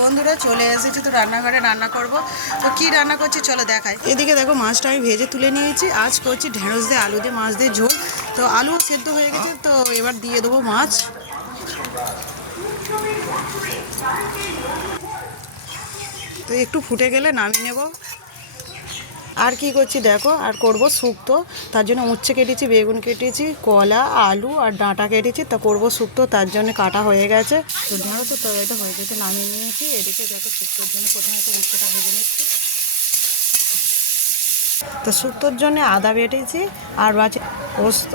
বন্ধুরা চলে এসেছি তো রান্নাঘরে রান্না করব। তো কি রান্না করছি চলো দেখাই। এদিকে দেখো মাছটা আমি ভেজে তুলে নিয়েছি। আজ করছি ঢেঁড়স দিয়ে আলু দিয়ে মাছ দিয়ে ঝোল। তো আলু সেদ্ধ হয়ে গেছে, তো এবার দিয়ে দেবো মাছ। তো একটু ফুটে গেলে নামিয়ে নেব। আর কি করছি দেখো, আর করব শুক্তো। তার জন্য উচ্ছে কেটেছি, বেগুন কেটেছি, কলা, আলু আর ডাঁটা কেটেছি। তা করব শুক্তো, তার জন্য কাটা হয়ে গেছে। তো ঢেঁড়স তো এটা হয়ে গেছে, নামিয়ে নিয়েছি। এদিকে দেখো শুক্তোর জন্য প্রথমে তো উচ্ছেটা ভেজে নিচ্ছি। তো শুক্তোর জন্য আদা বেটেছি আর বাকি পোস্ত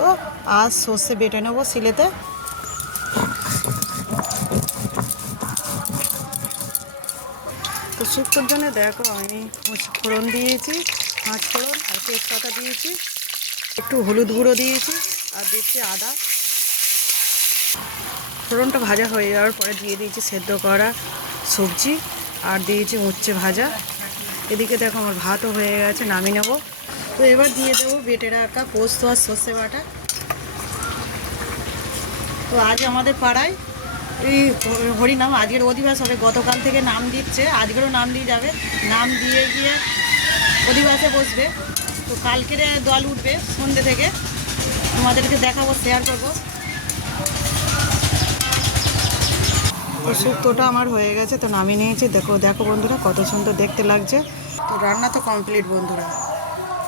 আর সর্ষে বেটে নেবো শিলেতে। তো শুক্তোর জন্য দেখো আমি ফোড়ন দিয়েছি, পাঁচ ফোড়ন আর তেজপাতা দিয়েছি, একটু হলুদ গুঁড়ো দিয়েছি আর দিচ্ছি আদা। ফোড়নটা ভাজা হয়ে যাওয়ার পরে দিয়ে দিয়েছি সেদ্ধ করা সবজি আর দিয়েছি উচ্ছে ভাজা। এদিকে দেখো আমার ভাতও হয়ে গেছে, নামিয়ে নেবো। তো এবার দিয়ে দেবো বেটে রাখা পোস্ত আর সর্ষে বাটা। তো আজ আমাদের পাড়ায় এই হরিনাম আজকের অধিবাস হবে। গতকাল থেকে নাম দিচ্ছে, আজকেরও নাম দিয়ে যাবে। নাম দিয়ে গিয়ে অধিবাসে বসবে। তো কালকের দল উঠবে সন্ধ্যে থেকে, তোমাদেরকে দেখাবো, শেয়ার করবো। তো শুক্তোটা আমার হয়ে গেছে, তো নামিয়ে নিয়েছি। দেখো দেখো বন্ধুরা কত সুন্দর দেখতে লাগছে। তো রান্না তো কমপ্লিট বন্ধুরা।